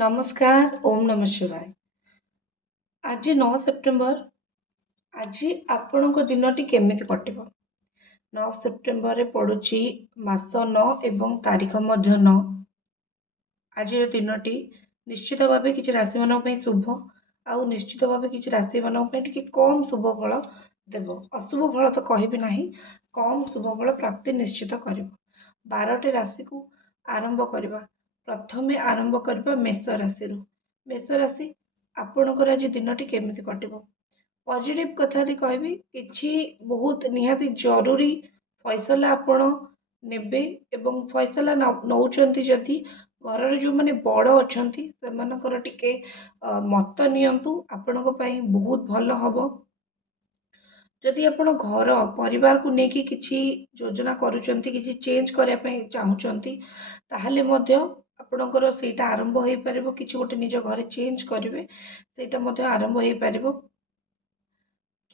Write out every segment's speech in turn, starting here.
नमस्कार ओम नमः शिवाय। आज 9 सेप्टेम्बर। आज आपण दिनटी केमिति कटिब? 9 सेप्टेम्बर रे पड़ुछि मास 9 एवं तारीख मध्य 9। आज दिनटी निश्चित भावे किछि राशि मानक पई शुभ आउ निश्चित भावे किछि राशि मानक पई टिके कम शुभ फल देव। अशुभ फल तो कहबी नाही, कम शुभ फल प्राप्ति निश्चित करिब। 12टी राशि को आरंभ करबा। प्रथमे आरंभ करबा मेष राशि रु। मेष राशि आपणकर आज दिनटी केमिति कटिब? पॉजिटिव कथा दी कहबी किछि बहुत निहाती जरूरी फैसला आपण नेबे एवं फैसला नौचंती जदि घर जो मैंने बड़ अच्छा से टिके मत नियंतु आपणक पई बहुत भल हबो। जदि आपण घर परिवार को लेकिन किछि योजना करूचंती किछि चेंज करया पई चाहूचंती ताहले मध्य आपणकर सेटा आरंभ होई परिबो। किछि गोटे निज घरे चेंज करिवे सेटा मध्य आरंभ होई परिबो।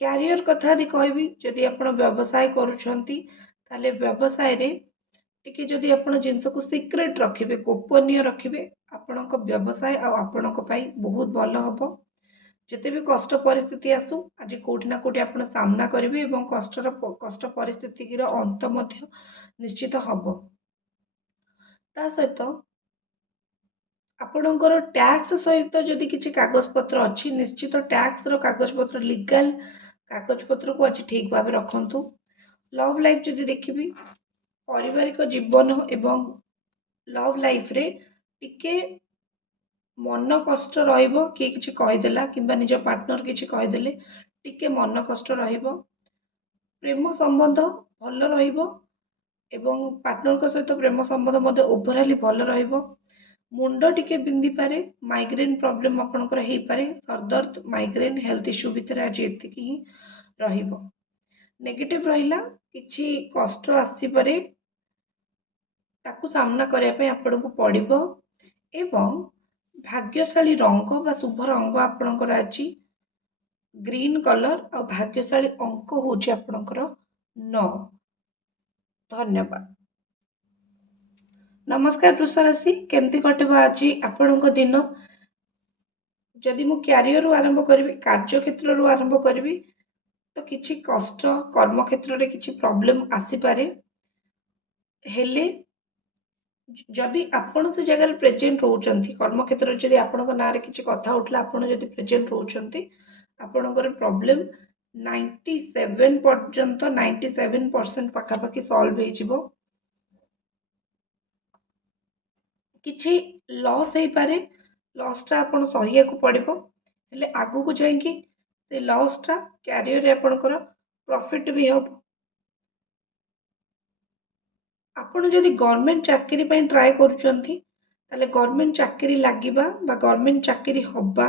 क्यारियर कथा दी कहबी जदि आपण व्यवसाय करूचंती ताहले व्यवसाय रे टिके जदि आपण जिंस को सीक्रेट रखिबे, गोपनीय रखिबे, आपणक व्यवसाय आ आपणक पई बहुत भल हबो। जते भी कष्ट परिस्थिति आसु आज कोठी ना कोठी आपण सामना करिवे एवं कष्ट परिस्थिति रो अंत मध्य निश्चित हबो। ता सहित आपणकर टैक्स सहित जदि किछि कागज पत्र अछि निश्चित टैक्स रो कागज पत्र लीगल कागज पत्र को आज ठीक भाव रखंतु। लव लाइफ जदि देखिबी पारिवारिक जीवन एवं लव लाइफ रे टिके मन कष्ट रहिबो। किए किछि कहिदेला किंबा निज पार्टनर किछि कहिदेले टिके मन कष्ट रहिबो। प्रेम संबंध भल रहिबो एवं पार्टनर को सहित प्रेम संबंध मध्य ओवरऑल भल रहिबो। मुंड टिके बिंदी पारे, माइग्रेन प्रॉब्लम आपनकर हेई पारे, सरदर्द माइग्रेन हेल्थ इश्यू भितर आज एतिकी ही रहिबो। नेगेटिव रहिला किछि कष्ट आसी पारे ताकू सामना करने पे आपन को पड़िबो। एवं भाग्यशाली रंग बा शुभ रंग आपनकर आज ग्रीन कलर और भाग्यशाली अंक होची आपनकर 9। धन्यवाद। नमस्कार वृष राशि केमती कटिबा आज आपनक दिन? जदि मु क्यारियर रु आरंभ करी, कार्य क्षेत्र रु आरंभ करी तो किछि कष्ट कर्म क्षेत्र रे किछि प्रॉब्लम आसी पारे। हेले जदि आपण से जगह प्रेजेंट रोचंती कर्म क्षेत्र में जदि आपणक ना रे किछि कथा उठला आपण जदि प्रेजेंट रोचंती आपणकर प्रॉब्लम 97 पर्यंत 97% पाखापाखि सॉल्व हो जिवो। किछि लॉस हे पारे, लॉस टा आपण सहिया को पड़िबो। हेले आगु को जाई कि से लॉस टा कैरियर रे आपणकर प्रॉफिट भी हो। आपण जदि गवर्नमेंट चाकरी पई ट्राई करूचंती ताले गवर्नमेंट चाकरी लागिबा बा गवर्नमेंट चाकरी हबा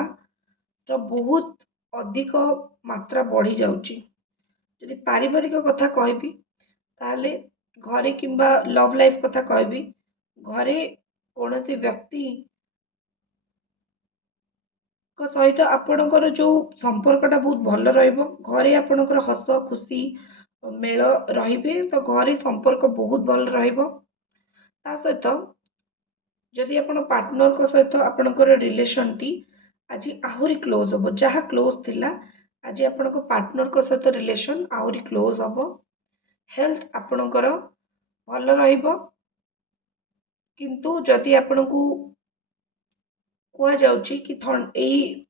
तो बहुत अधिक मात्रा बढ़ी जाउची। जदि पारिवारिक कथा कहबी ताले घरे किंबा लव लाइफ कथा कहबी घरे कौनसी व्यक्ति को सहित आपणकर जो संपर्कटा बहुत भल रहिबो। घरे आपणकर हस खुशी मेल रहिबे तो घरे संपर्क बहुत भल रहिबो। ता सहित जदि आपण पार्टनर को सहित आपणकर रिलेशन टी आज आहुरी क्लोज हम जहाँ क्लोज थिला आज आपण पार्टनर को सहित रिलेशन आहुरी क्लोज हम। हेल्थ आपणकर भल रहिबो किंतु जदि आपण को कुआ जाउची कि एई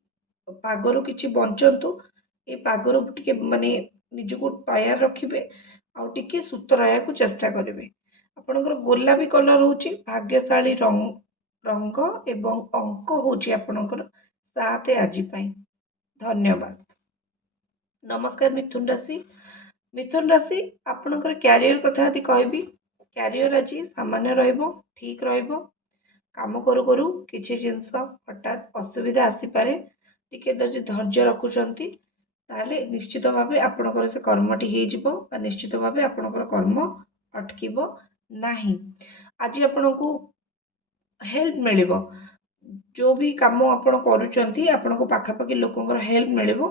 पागरु किछि बंचंतु ए पागरु टिके माने निजको तैयार रखिबे आउ टिके सुस्त रहया को चेष्टा करिवे। आपणकर गोलापी कलर होची भाग्यशाली रंग एवं अंक होची आपणकर 7 आज पई। धन्यवाद। नमस्कार मिथुन राशि। मिथुन राशि आपणकर कैरियर कथा यदि कहबी कैरियर आज सामान्य रहिबो, ठीक रहिबो। काम करू करू किछि जिंस हठात असुविधा आसी पारे, टिके जदि धैर्य रखुचंती ताले निश्चित भावे आपणकर से कर्मटी हे जिवो बा निश्चित भावे आपणकर कर्म अटकिबो नाही। आज आपणको हेल्प मिलिबो। जो भी काम आपण करूचंती आपणको पाखापाखि लोकंकर हेल्प मिलिबो।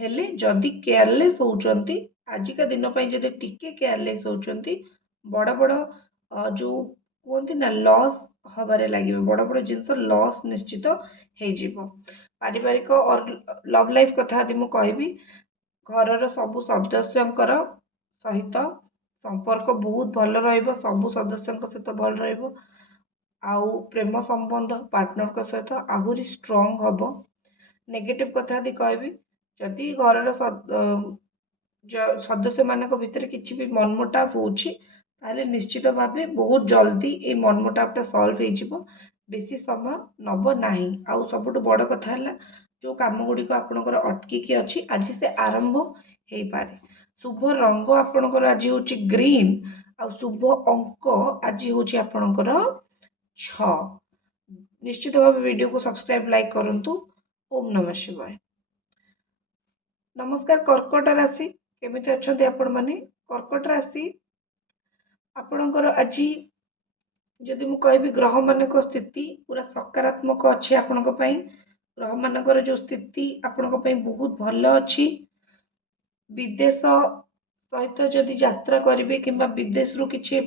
हेले जदि केयरलेस होउचंती आज का दिन पई जदि टिके केयरलेस होउचंती बड़ बड़ जो कहते ना लॉस ହବାରେ ଲାଗିବେ, ବଡ଼ ବଡ଼ ଜିନିଷ ଲସ୍ ନିଶ୍ଚିତ ହେଇଯିବ। ପାରିବାରିକ ଲଭ୍ ଲାଇଫ୍ କଥା ଯଦି ମୁଁ କହିବି, ଘରର ସବୁ ସଦସ୍ୟଙ୍କର ସହିତ ସମ୍ପର୍କ ବହୁତ ଭଲ ରହିବ, ସବୁ ସଦସ୍ୟଙ୍କ ସହିତ ଭଲ ରହିବ। ଆଉ ପ୍ରେମ ସମ୍ବନ୍ଧ ପାର୍ଟନରଙ୍କ ସହିତ ଆହୁରି ଷ୍ଟ୍ରଙ୍ଗ ହବ। ନେଗେଟିଭ୍ କଥା ଯଦି କହିବି, ଯଦି ଘରର ସଦସ୍ୟମାନଙ୍କ ଭିତରେ କିଛି ବି ମନମୁଟାବ ହେଉଛି, ତାହେଲେ ନିଶ୍ଚିତ ଭାବେ ବହୁତ ଜଲ୍ଦି ଏଇ ମନମୁଟାବଟା ସଲ୍ଭ ହେଇଯିବ, ବେଶୀ ସମୟ ନେବ ନାହିଁ। ଆଉ ସବୁଠୁ ବଡ଼ କଥା ହେଲା, ଯେଉଁ କାମ ଗୁଡ଼ିକ ଆପଣଙ୍କର ଅଟକିକି ଅଛି ଆଜି ସେ ଆରମ୍ଭ ହେଇପାରେ। ଶୁଭ ରଙ୍ଗ ଆପଣଙ୍କର ଆଜି ହେଉଛି ଗ୍ରୀନ୍, ଆଉ ଶୁଭ ଅଙ୍କ ଆଜି ହେଉଛି ଆପଣଙ୍କର 6। ନିଶ୍ଚିତ ଭାବେ ଭିଡ଼ିଓକୁ ସବସ୍କ୍ରାଇବ ଲାଇକ୍ କରନ୍ତୁ। ଓମ୍ ନମଃ ଶିବାୟ। ନମସ୍କାର କର୍କଟ ରାଶି, କେମିତି ଅଛନ୍ତି ଆପଣମାନେ? କର୍କଟ ରାଶି ଆପଣଙ୍କର ଆଜି ଯଦି ମୁଁ କହିବି ଗ୍ରହମାନଙ୍କ ସ୍ଥିତି ପୁରା ସକାରାତ୍ମକ ଅଛି ଆପଣଙ୍କ ପାଇଁ। ଗ୍ରହମାନଙ୍କର ଯେଉଁ ସ୍ଥିତି ଆପଣଙ୍କ ପାଇଁ ବହୁତ ଭଲ ଅଛି। ବିଦେଶ ସହିତ ଯଦି ଯାତ୍ରା କରିବେ କିମ୍ବା ବିଦେଶରୁ କିଛି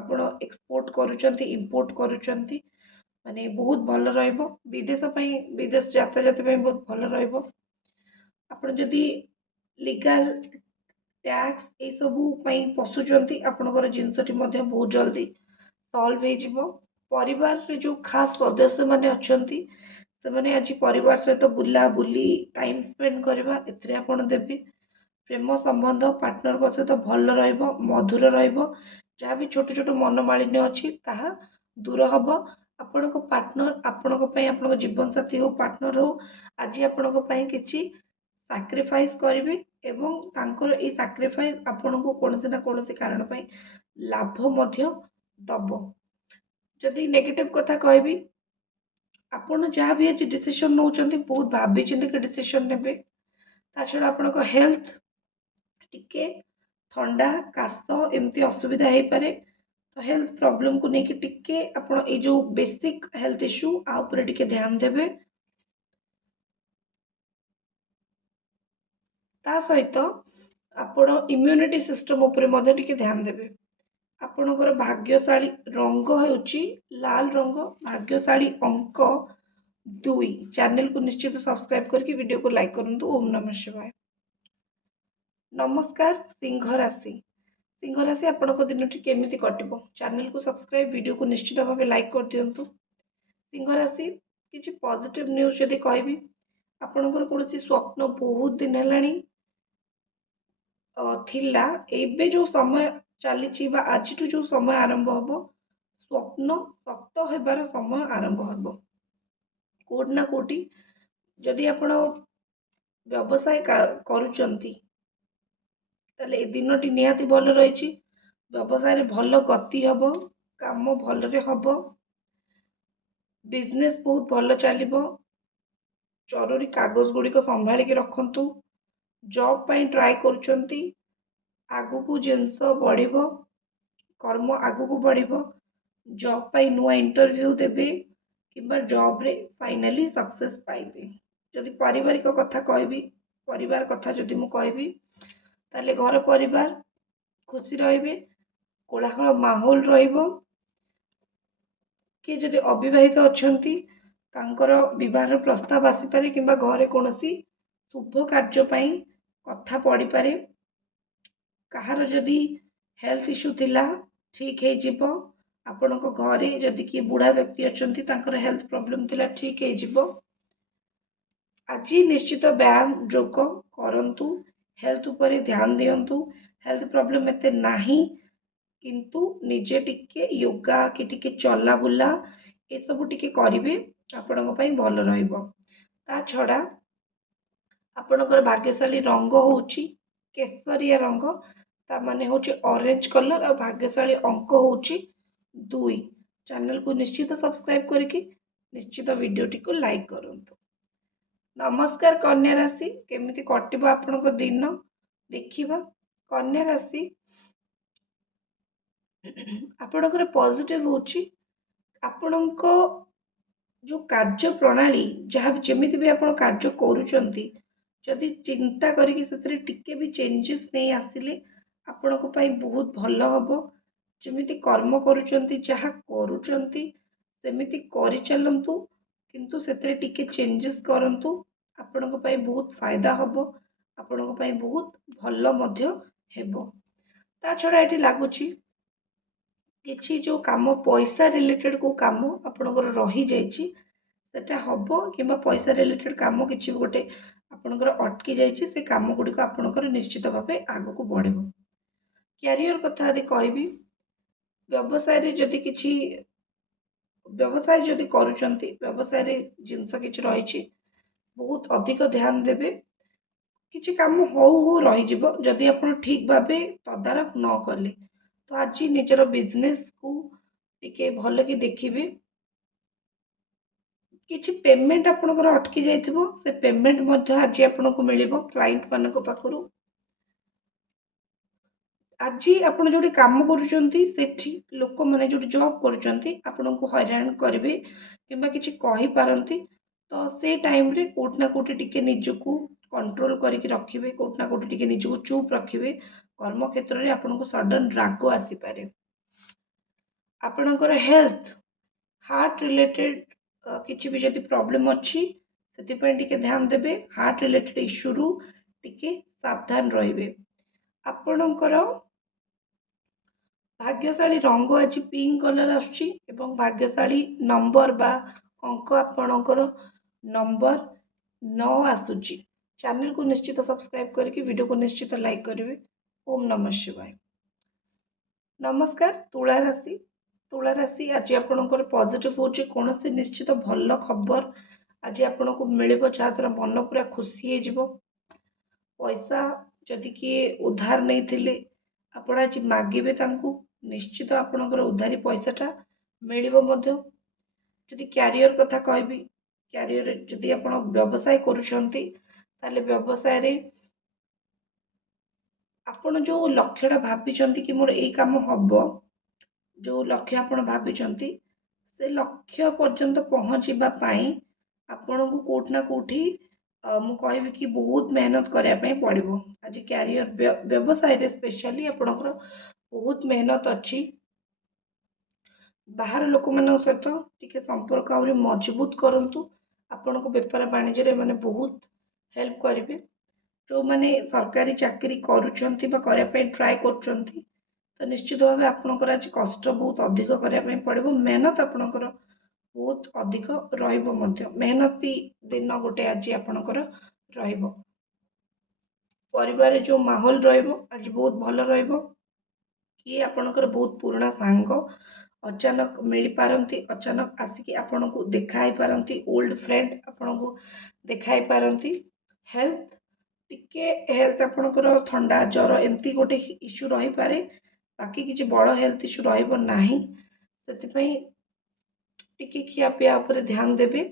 ଆପଣ ଏକ୍ସପୋର୍ଟ କରୁଛନ୍ତି, ଇମ୍ପୋର୍ଟ କରୁଛନ୍ତି, ମାନେ ବହୁତ ଭଲ ରହିବ। ବିଦେଶ ଯାତାୟାତ ପାଇଁ ବହୁତ ଭଲ ରହିବ। ଆପଣ ଯଦି ଲିଗାଲ ଟ୍ୟାକ୍ସ ଏସବୁ ପାଇଁ ପଶୁଛନ୍ତି, ଆପଣଙ୍କର ଜିନିଷଟି ମଧ୍ୟ ବହୁତ ଜଲ୍ଦି ସଲ୍ଭ ହେଇଯିବ। ପରିବାରରେ ଯେଉଁ ଖାସ୍ ସଦସ୍ୟମାନେ ଅଛନ୍ତି, ସେମାନେ ଆଜି ପରିବାର ସହିତ ବୁଲାବୁଲି ଟାଇମ୍ ସ୍ପେଣ୍ଡ କରିବା ଏଥିରେ ଆପଣ ଦେବେ। ପ୍ରେମ ସମ୍ବନ୍ଧ ପାର୍ଟନରଙ୍କ ସହିତ ଭଲ ରହିବ, ମଧୁର ରହିବ। ଯାହା ବି ଛୋଟ ଛୋଟ ମନମାଳିନ୍ୟ ଅଛି ତାହା ଦୂର ହେବ। ଆପଣଙ୍କ ପାର୍ଟନର ଆପଣଙ୍କ ପାଇଁ, ଆପଣଙ୍କ ଜୀବନସାଥୀ ହଉ ପାର୍ଟନର ହଉ, ଆଜି ଆପଣଙ୍କ ପାଇଁ କିଛି ସାକ୍ରିଫାଇସ୍ କରିବେ ଏବଂ ତାଙ୍କର ଏଇ ସାକ୍ରିଫାଇସ୍ ଆପଣଙ୍କୁ କୌଣସି ନା କୌଣସି କାରଣ ପାଇଁ ଲାଭ ମଧ୍ୟ ଦେବ। ଯଦି ନେଗେଟିଭ୍ କଥା କହିବି, ଆପଣ ଯାହା ବି ଆଜି ଡିସିସନ୍ ନେଉଛନ୍ତି ବହୁତ ଭାବିଚିନ୍ତିକି ଡିସିସନ୍ ନେବେ। ତା ଛଡ଼ା ଆପଣଙ୍କ ହେଲ୍ଥ ଟିକେ ଥଣ୍ଡା କାଶ ଏମିତି ଅସୁବିଧା ହେଇପାରେ, ତ ହେଲ୍ଥ ପ୍ରୋବ୍ଲେମକୁ ନେଇକି ଟିକେ ଆପଣ ଏଇ ଯେଉଁ ବେସିକ୍ ହେଲ୍ଥ ଇସ୍ୟୁ ଆ ଉପରେ ଟିକେ ଧ୍ୟାନ ଦେବେ। ତା ସହିତ ଆପଣ ଇମ୍ୟୁନିଟି ସିଷ୍ଟମ୍ ଉପରେ ମଧ୍ୟ ଟିକେ ଧ୍ୟାନ ଦେବେ। ଆପଣଙ୍କର ଭାଗ୍ୟଶାଳୀ ରଙ୍ଗ ହେଉଛି ଲାଲ ରଙ୍ଗ, ଭାଗ୍ୟଶାଳୀ ଅଙ୍କ 2। ଚ୍ୟାନେଲକୁ ନିଶ୍ଚିତ ସବସ୍କ୍ରାଇବ କରିକି ଭିଡ଼ିଓକୁ ଲାଇକ୍ କରନ୍ତୁ। ଓମ୍ ନମଃ ଶିବାୟ। ନମସ୍କାର ସିଂହ ରାଶି। ସିଂହ ରାଶି ଆପଣଙ୍କ ଦିନଟି କେମିତି କଟିବ? ଚ୍ୟାନେଲକୁ ସବସ୍କ୍ରାଇବ, ଭିଡ଼ିଓକୁ ନିଶ୍ଚିତ ଭାବେ ଲାଇକ୍ କରିଦିଅନ୍ତୁ। ସିଂହ ରାଶି, କିଛି ପଜିଟିଭ୍ ନ୍ୟୁଜ୍ ଯଦି କହିବି, ଆପଣଙ୍କର କୌଣସି ସ୍ୱପ୍ନ ବହୁତ ଦିନ ହେଲାଣି ଥିଲା, ଏବେ ଯେଉଁ ସମୟ ଚାଲିଛି ବା ଆଜିଠୁ ଯେଉଁ ସମୟ ଆରମ୍ଭ ହେବ, ସ୍ୱପ୍ନ ସତ ହେବାର ସମୟ ଆରମ୍ଭ ହେବ। କୋଉଠି ନା କୋଉଠି ଯଦି ଆପଣ ବ୍ୟବସାୟ କରୁଛନ୍ତି, ତାହେଲେ ଏ ଦିନଟି ନିହାତି ଭଲ ରହିଛି। ବ୍ୟବସାୟରେ ଭଲ ଗତି ହେବ, କାମ ଭଲରେ ହେବ, ବିଜନେସ୍ ବହୁତ ଭଲ ଚାଲିବ। ଜରୁରୀ କାଗଜ ଗୁଡ଼ିକ ସମ୍ଭାଳିକି ରଖନ୍ତୁ। ଜବ୍ ପାଇଁ ଟ୍ରାଏ କରୁଛନ୍ତି, ଆଗକୁ ଜିନିଷ ବଢ଼ିବ, କର୍ମ ଆଗକୁ ବଢ଼ିବ। ଜବ୍ ପାଇଁ ନୂଆ ଇଣ୍ଟରଭ୍ୟୁ ଦେବେ କିମ୍ବା ଜବ୍ରେ ଫାଇନାଲି ସକ୍ସେସ୍ ପାଇବେ। ଯଦି ପାରିବାରିକ କଥା କହିବି, ପରିବାର କଥା ଯଦି ମୁଁ କହିବି, ତାହେଲେ ଘର ପରିବାର ଖୁସି ରହିବେ, କୋଳାହଳ ମାହୋଲ ରହିବ। କିଏ ଯଦି ଅବିବାହିତ ଅଛନ୍ତି, ତାଙ୍କର ବିବାହର ପ୍ରସ୍ତାବ ଆସିପାରେ କିମ୍ବା ଘରେ କୌଣସି ଶୁଭ କାର୍ଯ୍ୟ ପାଇଁ କଥା ପଡ଼ିପାରେ। କାହାର ଯଦି ହେଲ୍ଥ ଇସ୍ୟୁ ଥିଲା ଠିକ୍ ହେଇଯିବ। ଆପଣଙ୍କ ଘରେ ଯଦି କିଏ ବୁଢ଼ା ବ୍ୟକ୍ତି ଅଛନ୍ତି, ତାଙ୍କର ହେଲ୍ଥ ପ୍ରୋବ୍ଲେମ୍ ଥିଲା ଠିକ୍ ହେଇଯିବ। ଆଜି ନିଶ୍ଚିତ ବ୍ୟାୟାମ ଯୋଗ କରନ୍ତୁ, ହେଲ୍ଥ ଉପରେ ଧ୍ୟାନ ଦିଅନ୍ତୁ। ହେଲ୍ଥ ପ୍ରୋବ୍ଲେମ୍ ଏତେ ନାହିଁ, କିନ୍ତୁ ନିଜେ ଟିକେ ୟୋଗା କି ଟିକେ ଚଲାବୁଲା ଏସବୁ ଟିକେ କରିବେ, ଆପଣଙ୍କ ପାଇଁ ଭଲ ରହିବ। ତା ଛଡ଼ା ଆପଣଙ୍କର ଭାଗ୍ୟଶାଳୀ ରଙ୍ଗ ହେଉଛି କେଶରିଆ ରଙ୍ଗ, ତା ମାନେ ହେଉଛି ଅରେଞ୍ଜ କଲର୍, ଆଉ ଭାଗ୍ୟଶାଳୀ ଅଙ୍କ ହେଉଛି 2। ଚ୍ୟାନେଲକୁ ନିଶ୍ଚିତ ସବସ୍କ୍ରାଇବ କରିକି ନିଶ୍ଚିତ ଭିଡ଼ିଓଟିକୁ ଲାଇକ୍ କରନ୍ତୁ। ନମସ୍କାର କନ୍ୟା ରାଶି, କେମିତି କଟିବ ଆପଣଙ୍କ ଦିନ ଦେଖିବା। କନ୍ୟା ରାଶି, ଆପଣଙ୍କର ପଜିଟିଭ୍ ହେଉଛି ଆପଣଙ୍କ ଯେଉଁ କାର୍ଯ୍ୟ ପ୍ରଣାଳୀ, ଯାହା ଯେମିତି ବି ଆପଣ କାର୍ଯ୍ୟ କରୁଛନ୍ତି, ଯଦି ଚିନ୍ତା କରିକି ସେଥିରେ ଟିକେ ବି ଚେଞ୍ଜେସ୍ ନେଇ ଆସିଲେ ଆପଣଙ୍କ ପାଇଁ ବହୁତ ଭଲ ହେବ। ଯେମିତି କର୍ମ କରୁଛନ୍ତି, ଯାହା କରୁଛନ୍ତି, ସେମିତି କରିଚାଲନ୍ତୁ, କିନ୍ତୁ ସେଥିରେ ଟିକେ ଚେଞ୍ଜେସ୍ କରନ୍ତୁ। ଆପଣଙ୍କ ପାଇଁ ବହୁତ ଫାଇଦା ହେବ, ଆପଣଙ୍କ ପାଇଁ ବହୁତ ଭଲ ମଧ୍ୟ ହେବ। ତା ଛଡ଼ା ଏଠି ଲାଗୁଛି କିଛି ଯେଉଁ କାମ ପଇସା ରିଲେଟେଡ୍ କେଉଁ କାମ ଆପଣଙ୍କର ରହିଯାଇଛି ସେଟା ହେବ, କିମ୍ବା ପଇସା ରିଲେଟେଡ୍ କାମ କିଛି ଗୋଟେ ଆପଣଙ୍କର ଅଟକି ଯାଇଛି, ସେ କାମ ଗୁଡ଼ିକ ଆପଣଙ୍କର ନିଶ୍ଚିତ ଭାବେ ଆଗକୁ ବଢ଼ିବ। କ୍ୟାରିୟର କଥା ଯଦି କହିବି, ବ୍ୟବସାୟରେ ଯଦି କରୁଛନ୍ତି, ବ୍ୟବସାୟରେ ଜିନିଷ କିଛି ରହିଛି, ବହୁତ ଅଧିକ ଧ୍ୟାନ ଦେବେ। କିଛି କାମ ହଉ ହଉ ରହିଯିବ ଯଦି ଆପଣ ଠିକ୍ ଭାବେ ତଦାରଖ ନ କଲେ। ତ ଆଜି ନିଜର ବିଜନେସକୁ ଟିକେ ଭଲକି ଦେଖିବେ। କିଛି ପେମେଣ୍ଟ ଆପଣଙ୍କର ଅଟକି ଯାଇଥିବ, ସେ ପେମେଣ୍ଟ ମଧ୍ୟ ଆଜି ଆପଣଙ୍କୁ ମିଳିବ କ୍ଲାଇଣ୍ଟମାନଙ୍କ ପାଖରୁ। ଆଜି ଆପଣ ଯେଉଁଠି କାମ କରୁଛନ୍ତି ସେଠି ଲୋକମାନେ ଯେଉଁଠି ଜବ୍ କରୁଛନ୍ତି ଆପଣଙ୍କୁ ହଇରାଣ କରିବେ କିମ୍ବା କିଛି କହିପାରନ୍ତି। ତ ସେ ଟାଇମ୍ରେ କେଉଁଠି ନା କେଉଁଠି ଟିକେ ନିଜକୁ କଣ୍ଟ୍ରୋଲ କରିକି ରଖିବେ, କେଉଁଠି ନା କେଉଁଠି ଟିକେ ନିଜକୁ ଚୁପ୍ ରଖିବେ। କର୍ମକ୍ଷେତ୍ରରେ ଆପଣଙ୍କୁ ସଡନ୍ ରାଗ ଆସିପାରେ। ଆପଣଙ୍କର ହେଲ୍ଥ, ହାର୍ଟ ରିଲେଟେଡ୍ କିଛି ବି ଯଦି ପ୍ରୋବ୍ଲେମ୍ ଅଛି ସେଥିପାଇଁ ଟିକେ ଧ୍ୟାନ ଦେବେ। ହାର୍ଟ ରିଲେଟେଡ୍ ଇସ୍ୟୁରୁ ଟିକେ ସାବଧାନ ରହିବେ। ଆପଣଙ୍କର ଭାଗ୍ୟଶାଳୀ ରଙ୍ଗ ଆଜି ପିଙ୍କ କଲର୍ ଆସୁଛି ଏବଂ ଭାଗ୍ୟଶାଳୀ ନମ୍ବର ବା ଅଙ୍କ ଆପଣଙ୍କର ନମ୍ବର 9 ଆସୁଛି। ଚ୍ୟାନେଲକୁ ନିଶ୍ଚିତ ସବସ୍କ୍ରାଇବ୍ କରିକି ଭିଡ଼ିଓକୁ ନିଶ୍ଚିତ ଲାଇକ୍ କରିବେ। ଓମ୍ ନମଃ ଶିବାୟ। ନମସ୍କାର। ତୁଳା ରାଶି ଆଜି ଆପଣଙ୍କର ପଜିଟିଭ୍ ହେଉଛି। କୌଣସି ନିଶ୍ଚିତ ଭଲ ଖବର ଆଜି ଆପଣଙ୍କୁ ମିଳିବ, ଯାହାଦ୍ୱାରା ମନ ପୁରା ଖୁସି ହେଇଯିବ। ପଇସା ଯଦି କିଏ ଉଧାର ନେଇଥିଲେ ଆପଣ ଆଜି ମାଗିବେ ତାଙ୍କୁ, ନିଶ୍ଚିତ ଆପଣଙ୍କର ଉଧାରୀ ପଇସାଟା ମିଳିବ ମଧ୍ୟ। ଯଦି କ୍ୟାରିୟର କଥା କହିବି, କ୍ୟାରିୟରରେ ଯଦି ଆପଣ ବ୍ୟବସାୟ କରୁଛନ୍ତି ତାହେଲେ ବ୍ୟବସାୟରେ ଆପଣ ଯେଉଁ ଲକ୍ଷ୍ୟଟା ଭାବିଛନ୍ତି କି ମୋର ଏଇ କାମ ହେବ, ଯେଉଁ ଲକ୍ଷ୍ୟ ଆପଣ ଭାବିଛନ୍ତି ସେ ଲକ୍ଷ୍ୟ ପର୍ଯ୍ୟନ୍ତ ପହଞ୍ଚିବା ପାଇଁ ଆପଣଙ୍କୁ କେଉଁଠି ନା କେଉଁଠି ମୁଁ କହିବି କି ବହୁତ ମେହନତ କରିବା ପାଇଁ ପଡ଼ିବ। ଆଜି କ୍ୟାରିୟର ବ୍ୟବସାୟରେ ସ୍ପେଶାଲି ଆପଣଙ୍କର ବହୁତ ମେହନତ ଅଛି। ବାହାର ଲୋକମାନଙ୍କ ସହିତ ଟିକେ ସମ୍ପର୍କ ଆହୁରି ମଜବୁତ କରନ୍ତୁ। ଆପଣଙ୍କୁ ବେପାର ବାଣିଜ୍ୟରେ ମାନେ ବହୁତ ହେଲ୍ପ କରିବେ। ଯେଉଁମାନେ ସରକାରୀ ଚାକିରି କରୁଛନ୍ତି ବା କରିବା ପାଇଁ ଟ୍ରାଏ କରୁଛନ୍ତି, ତ ନିଶ୍ଚିତ ଭାବେ ଆପଣଙ୍କର ଆଜି କଷ୍ଟ ବହୁତ ଅଧିକ କରିବା ପାଇଁ ପଡ଼ିବ। ମେହନତ ଆପଣଙ୍କର ବହୁତ ଅଧିକ ରହିବ ମଧ୍ୟ। ମେହନତି ଦିନ ଗୋଟେ ଆଜି ଆପଣଙ୍କର ରହିବ। ପରିବାରରେ ଯେଉଁ ମାହୋଲ ରହିବ ଆଜି ବହୁତ ଭଲ ରହିବ। କିଏ ଆପଣଙ୍କର ବହୁତ ପୁରୁଣା ସାଙ୍ଗ ଅଚାନକ ମିଳିପାରନ୍ତି, ଅଚାନକ ଆସିକି ଆପଣଙ୍କୁ ଦେଖା ହେଇପାରନ୍ତି। ଓଲ୍ଡ ଫ୍ରେଣ୍ଡ ଆପଣଙ୍କୁ ଦେଖା ହେଇପାରନ୍ତି। ହେଲ୍ଥ ଆପଣଙ୍କର ଥଣ୍ଡା ଜ୍ୱର ଏମିତି ଗୋଟେ ଇସ୍ୟୁ ରହିପାରେ, ବାକି କିଛି ବଡ଼ ହେଲ୍ଥ ଇସ୍ୟୁ ରହିବ ନାହିଁ। ସେଥିପାଇଁ ଟିକେ ଖିଆପିଆ ଉପରେ ଧ୍ୟାନ ଦେବେ।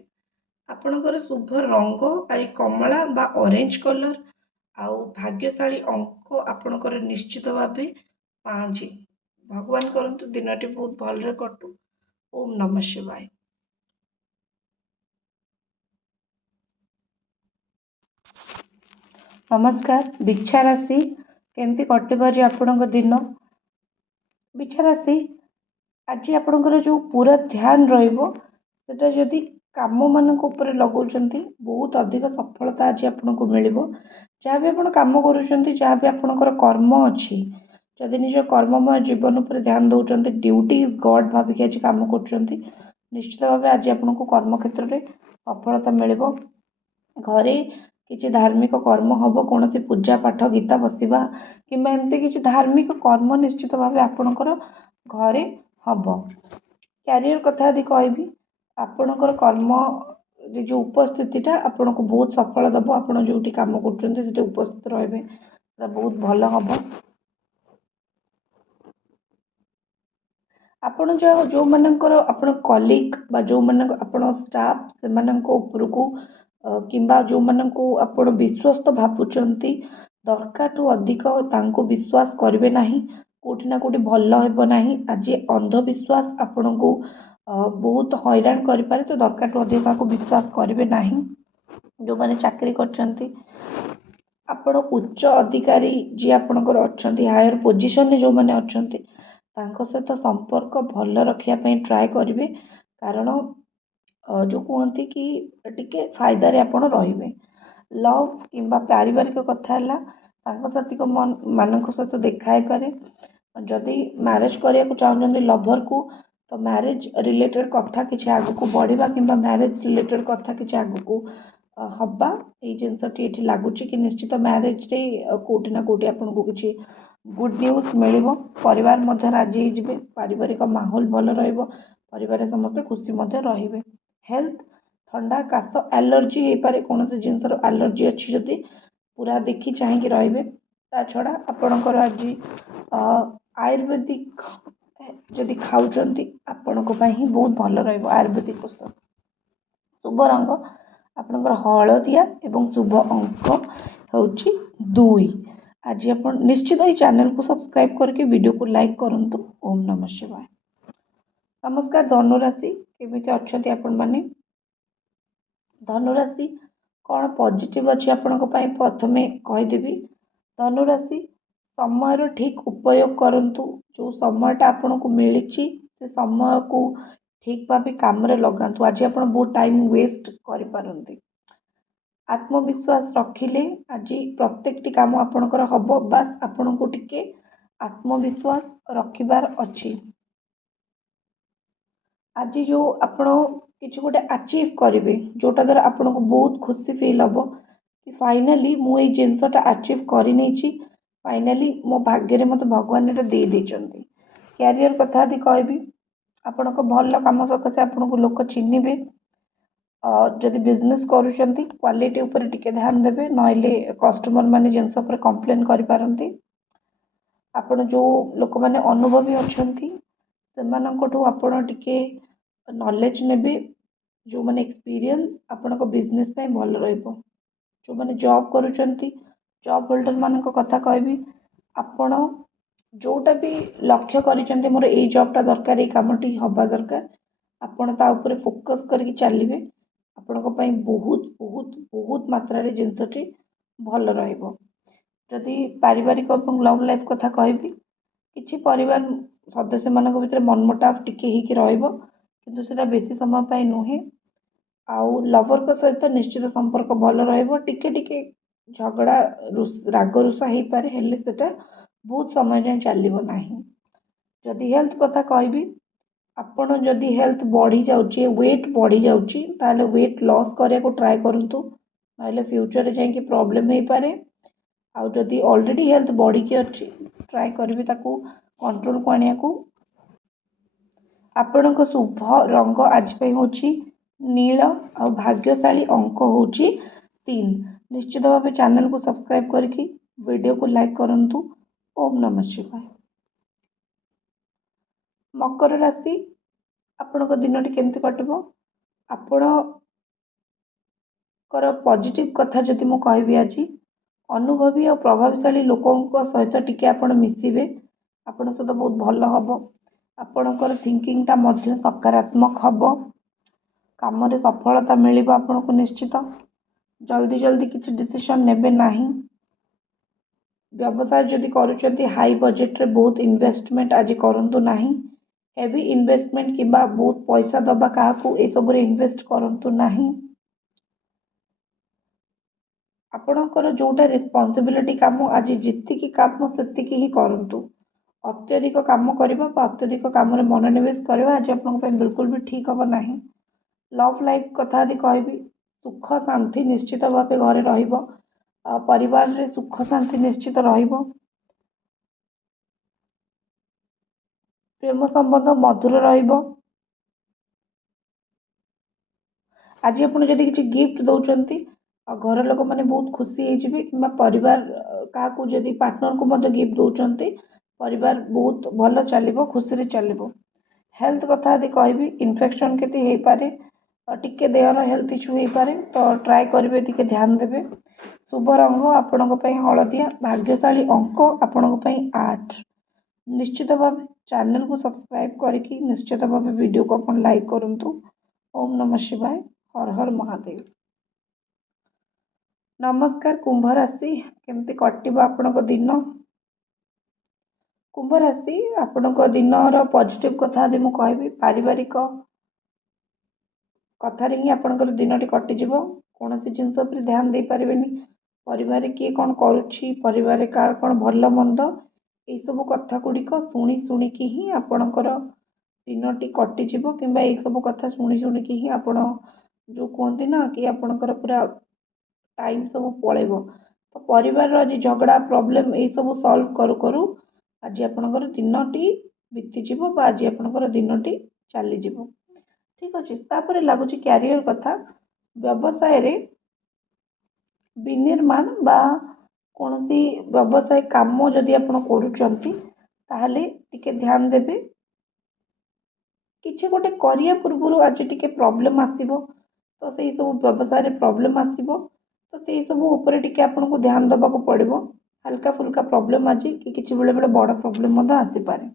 ଆପଣଙ୍କର ଶୁଭ ରଙ୍ଗ ଆଜି କମଳା ବା ଅରେଞ୍ଜ କଲର୍, ଆଉ ଭାଗ୍ୟଶାଳୀ ଅଙ୍କ ଆପଣଙ୍କର ନିଶ୍ଚିତ ଭାବେ 5। ଭଗବାନ କରନ୍ତୁ ଦିନଟି ବହୁତ ଭଲରେ କଟୁ। ଓମ୍ ନମଃ ଶିବାୟ। ନମସ୍କାର। ବିଛା ରାଶି କେମିତି କଟିବ ଆଜି ଆପଣଙ୍କ ଦିନ? ବିଛା ରାଶି ଆଜି ଆପଣଙ୍କର ଯେଉଁ ପୁରା ଧ୍ୟାନ ରହିବ ସେଟା ଯଦି କାମମାନଙ୍କ ଉପରେ ଲଗାଉଛନ୍ତି, ବହୁତ ଅଧିକ ସଫଳତା ଆଜି ଆପଣଙ୍କୁ ମିଳିବ। ଯାହା ବି ଆପଣ କାମ କରୁଛନ୍ତି, ଯାହା ବି ଆପଣଙ୍କର କର୍ମ ଅଛି, ଯଦି ନିଜ କର୍ମମୟ ଜୀବନ ଉପରେ ଧ୍ୟାନ ଦେଉଛନ୍ତି, ଡ୍ୟୁଟି ଇଜ୍ ଗଡ୍ ଭାବିକି ଆଜି କାମ କରୁଛନ୍ତି, ନିଶ୍ଚିତ ଭାବେ ଆଜି ଆପଣଙ୍କୁ କର୍ମକ୍ଷେତ୍ରରେ ସଫଳତା ମିଳିବ। ଘରେ କିଛି ଧାର୍ମିକ କର୍ମ ହେବ, କୌଣସି ପୂଜା ପାଠ ଗୀତା ବସିବା କିମ୍ବା ଏମିତି କିଛି ଧାର୍ମିକ କର୍ମ ନିଶ୍ଚିତ ଭାବେ ଆପଣଙ୍କର ଘରେ ହେବ। କ୍ୟାରିୟର କଥା ଯଦି କହିବି, ଆପଣଙ୍କର କର୍ମ ଯେଉଁ ଉପସ୍ଥିତିଟା ଆପଣଙ୍କୁ ବହୁତ ସଫଳ ଦେବ। ଆପଣ ଯେଉଁଠି କାମ କରୁଛନ୍ତି ସେଠି ଉପସ୍ଥିତ ରହିବେ, ସେଟା ବହୁତ ଭଲ ହେବ। ଆପଣ ଯେଉଁମାନଙ୍କର ଆପଣ କଲିଗ୍ ବା ଯେଉଁମାନଙ୍କ ଆପଣ ଷ୍ଟାଫ୍, ସେମାନଙ୍କ ଉପରକୁ କିମ୍ବା ଯେଉଁମାନଙ୍କୁ ଆପଣ ବିଶ୍ୱସ୍ତ ଭାବୁଛନ୍ତି, ଦରକାରଠୁ ଅଧିକ ତାଙ୍କୁ ବିଶ୍ୱାସ କରିବେ ନାହିଁ। କେଉଁଠି ନା କେଉଁଠି ଭଲ ହେବ ନାହିଁ। ଆଜି ଅନ୍ଧବିଶ୍ୱାସ ଆପଣଙ୍କୁ ବହୁତ ହଇରାଣ କରିପାରେ, ତ ଦରକାରଠୁ ଅଧିକ କାହାକୁ ବିଶ୍ୱାସ କରିବେ ନାହିଁ। ଯେଉଁମାନେ ଚାକିରି କରିଛନ୍ତି, ଆପଣ ଉଚ୍ଚ ଅଧିକାରୀ ଯିଏ ଆପଣଙ୍କର ଅଛନ୍ତି, ହାୟର ପୋଜିସନରେ ଯେଉଁମାନେ ଅଛନ୍ତି, ତାଙ୍କ ସହିତ ସମ୍ପର୍କ ଭଲ ରଖିବା ପାଇଁ ଟ୍ରାଏ କରିବେ। କାରଣ जो कहते कि टिके फायदा रे आपण रहिबे। लव किंबा पारिवारिक कथा है सांगसाथी मान सहित देखाई पारे। जदि मैरिज करने को चाहते लभर को तो मैरिज रिलेटेड कथा किसी आग को बढ़ा कि मैरिज रिलेटेड कथा किसी आग को हवा ये जिनसटी ये लगुच कि निश्चित मैरिज रे कोटि ना कोटि आपन को किसी गुड न्यूज मिल परिवार मध्य राजी होते पारिवारिक माहौल भल परिवार समस्ते खुशी रे। हेल्थ ठंडा काश एलर्जी हो पारे कौन जिनसर एलर्जी अच्छी जदि पूरा देखी चाहिए रे। ता छड़ा आपणकर आज आयुर्वेदिक जदि खाऊंच आपण ही बहुत भल आयुर्वेदिक औषध। शुभ रंग आपणकर हलदिया एवं शुभ अंक हूँ 2। आज आप निश्चित ही चैनल को सब्सक्राइब करके वीडियो को लाइक करंतु। ओम नमः शिवाय। नमस्कार धनुराशि केमिति अच्छी आपण माने धनुराशि कौन पॉजिटिव अच्छी आपण प्रथमे कहीदेवी। धनुराशि समय ठीक उपयोग करंतु जो समयटा आपन को मिली से समय को ठीक भाव काम लगातु। आज आप बहुत टाइम वेस्ट कर आत्मविश्वास रखिले आज प्रत्येक काम आपणकर हम बास आपण को टिके आत्मविश्वास रखिबार अच्छी। आज जो आपण किसी गोटे अचीव करेंगे जोटा द्वारा आपन को बहुत खुशी फील हम कि फाइनाली मुझे जिनसटा अचीव कर फाइनाली मो भाग्य मत भगवान ये दे कैरियर कथा यदि कहबी आपण को भल कम सकाशे आपन को लोक चिन्हे। जदि बिजनेस करुँच क्वालिटी उपर टिके ध्यान देवे नइले कस्टमर माने जिनस पर कंप्लेन करि पारंती। आपण जो लोक माने अनुभवी अच्छी से आपण टिके नॉलेज नेबे जो माने एक्सपीरियंस आपण को बिजनेस पे भल रहिबो। जो माने जॉब करूचंती जॉब होल्डर मान कथा कहबी आपण जोटा भी लक्ष्य करिचंती मोर ए जॉबटा दरकार ए कामटी हवा दरकार आपण ता ऊपर फोकस करके चलिए आपण को पई बहुत बहुत बहुत मात्रा रे जिनसटी भल रहिबो। जदि पारिवारिक और लव लाइफ कथा कहबी किछि परिवार सदस्य मान भीतर मनमुटाव टिके ही रहिबो किंतु सेटा बेसी समय पाई नुहे। आउ लवर को सहित निश्चित संपर्क भल रहिबो टिके टिके झगड़ा राग रुषा हो पारे हेले सेटा बहुत समय जाए चलिबो नाही। जदि हेल्थ कथा कहबी आपण जदि हेल्थ बढ़ी जाउची वेट बढ़ी जाउची ताले वेट लॉस करे को ट्राई करंतु नाले फ्यूचर रे जाई कि प्रॉब्लम हो पारे। आउ जदि ऑलरेडी हेल्थ बढ़ी की अच्छी ट्राई करबी ताकू कंट्रोल को आनिया को। आपण को शुभ रंग आज पे होची नील और भाग्यशाली अंक होची 3। निश्चित भाव चैनल को सब्सक्राइब करके वीडियो को लाइक करंतु। ओम नमः शिवाय। मकर राशि आपण को दिनटी केमती कटबो आपण कर पॉजिटिव कथा जदि मु कहबी आज अनुभवी और प्रभावशाली लोकों सहित टिके आपण मिसिबे आपण सहित बहुत भल हम आपणकर थिंकिंगटा मध्य सकारात्मक हम काम रे सफलता मिलिबो आपण को निश्चित। जल्दी जल्दी किसी डिसीजन नेबे नाही। व्यवसाय जदि करूचंती हाई बजेट रे बहुत इन्वेस्टमेंट आज करंतु नाही। हेवी इन्वेस्टमेंट किंबा बहुत पैसा दबा क्या ए सब इन्वेस्ट करंतु नाही। आपणकर जोटा रिस्पांसिबिलिटी काम आज जितिकी काम सेतिकी ही करंतु। अत्यधिक काम करबा अत्यधिक काम रे मनोनिवेश करबा आज आपन पे बिल्कुल भी ठीक हम नाही। लव लाइफ कथा यदि कहबी सुख शांति निश्चित भाव घरे रहिबो परिवार रे सुख शांति निश्चित रहिबो। प्रेम संबंध मधुर रहिबो। आज आप किसी गिफ्ट दौरान घर लोक मैंने बहुत खुशी होइजिबे कि परिवार क्या जदि पार्टनर को मत गिफ्ट दौरान परिवार बहुत भल चलो खुशी चलो। हेल्थ कथा यदि कहबी इन्फेक्शन केते हो पारे टिके देहर हेल्थ इश्यू हो पारे तो ट्राई करेंगे टिके ध्यान देवे। शुभ रंग आपण हलदिया भाग्यशाली अंक आपण 8। निश्चित भाव चैनल को सब्सक्राइब करके निश्चित भाव वीडियो को अपन लाइक करंतु। ओम नमः शिवाय। हर हर महादेव। नमस्कार कुंभ राशि केमती कटिबो आपनको दिन। कुंभ राशि आपनको दिन पॉजिटिव कथा यदि मु कहबी पारिवारिक कथारे ही आपणकर दिनटी कटिଯିव कौन जिनस उपर ध्यान दे पारेनि परिवार किए कौन करुच्ची परिवार कार कौन भल मंद यही सब कथा गुड़िक शुणी शुणिकी ही आपणकर दिनटी कटिଯିव कि यही सब कथा शुणी शुणिकी ही आपण जो कहते ना कि आपणकर पूरा टाइम सब पलैब तो परिवार आज झगड़ा प्रॉब्लम यही सब सॉल्व करू करू आज आपणकर दिनटी बीतीଯିव आज आपणकर दिनटी चलीजिव ठीक अच्छे तापर लगुच क्यारियर कथा व्यवसाय रे विनिर्माण बा कौन व्यवसाय काम जदि आप टिके ध्यान देवे किसी गोटे करिया पूर्व आज टिके प्रॉब्लम आसीबो तो से सब व्यवसाय रे प्रॉब्लम आसीबो तो से सब ऊपर टिके आपको ध्यान देवा को पड़ो हल्का फुल्का प्रॉब्लम आज कि किसी बेले बेले बड़ प्रॉब्लम आसी पारे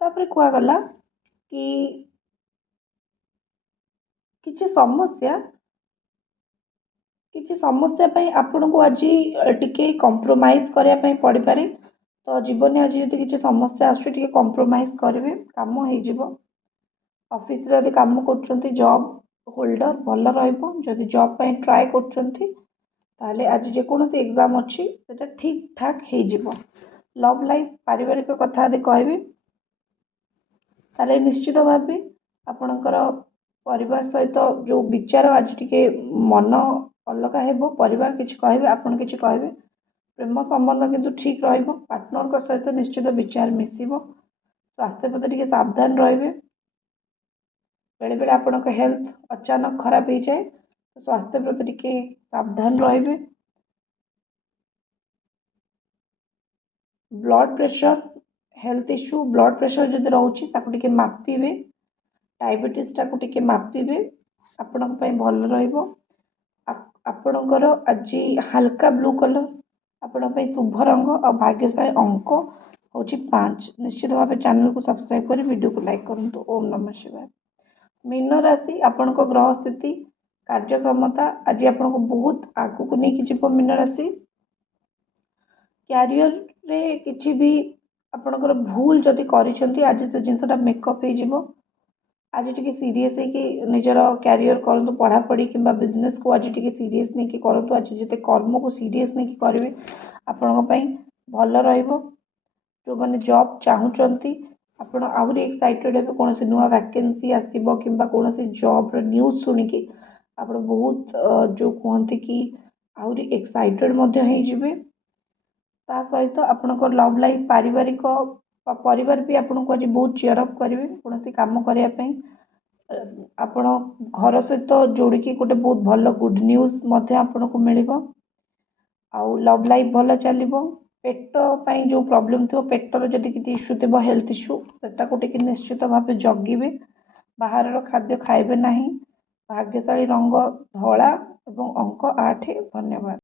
तापर कहगला कि किसी समस्या आपन को आज टिके कंप्रोमाइज करने पड़ पारे तो जीवन में आज जब किसी समस्या आसुचे कंप्रोमाइज करेंगे काम हो ऑफिस रे यदि काम कर जॉब होल्डर भल रही जॉब पे ट्राए कर आज जेकोसी एग्जाम अच्छी ठीक ठाक हो लव लाइफ पारिवारिक कथा यदि कहबी ताले निश्चित भाव आपणकर परिवार सहित जो विचार आज टिके मन अलग हो परिवार किसी कहे आपड़ कि कहे प्रेम संबंध किंतु ठीक पार्टनर सहित निश्चित विचार मिसिबो स्वास्थ्य प्रति टिके सावधान रहिबे बेले बेले आपन हेल्थ अचानक खराब हो जाए तो स्वास्थ्य प्रति टिके सावधान रहिबे blood pressure health issue blood pressure जब रोचे ताको मापिबे डायबिटीज टाको टिके मापिबे आपण भल रहिबो आपणकर आज हल्का ब्लू कलर आपण शुभ रंग और भाग्यशाली अंक हूँ 5 निश्चित भाव चैनल को सब्सक्राइब कर वीडियो को लाइक करूँ ओम नमः शिवाय मीन राशि आपण ग्रह स्थिति कार्यक्रमता आज आपको बहुत आगू को लेकिन जीव मीन राशि क्यारियर रे किसी भी आपणकर भूल जदि करिसेंती आज से जिनसटा मेकअप हो आज टी सीरीयस निजर क्यारियर करूँ पढ़ापढ़ी कि बिजनेस को आज टी सीरीयस नहीं करूँ आज जिते कर्म को सीरीयस नहीं करेंगे आपण भल जो मैंने जॉब चाहूँगी आपड़ आहरी एक्साइटेड हे कौन नुआ वैकेंसी आसो कि कौन जॉब न्यूज शुणिकी आप बहुत जो कहते कि आहरी एक्साइटेड ता सहित आपणकर लव लाइफ पारिवारिक परिवार भी आपको आज बहुत चेयरअप करेंगे कौन काम करने आपण घर सहित जोड़िकी गोटे बहुत भल गुड न्यूज आपको मिल आउ लव लाइफ भल चलो पेट पाई जो प्रॉब्लम थो पेटर जदि किसी इश्यू थो हेल्थ इश्यू से निश्चित भाव जगिबे बाहर खाद्य खाइबे नहीं भाग्यशाली रंग धला और अंक 8 धन्यवाद।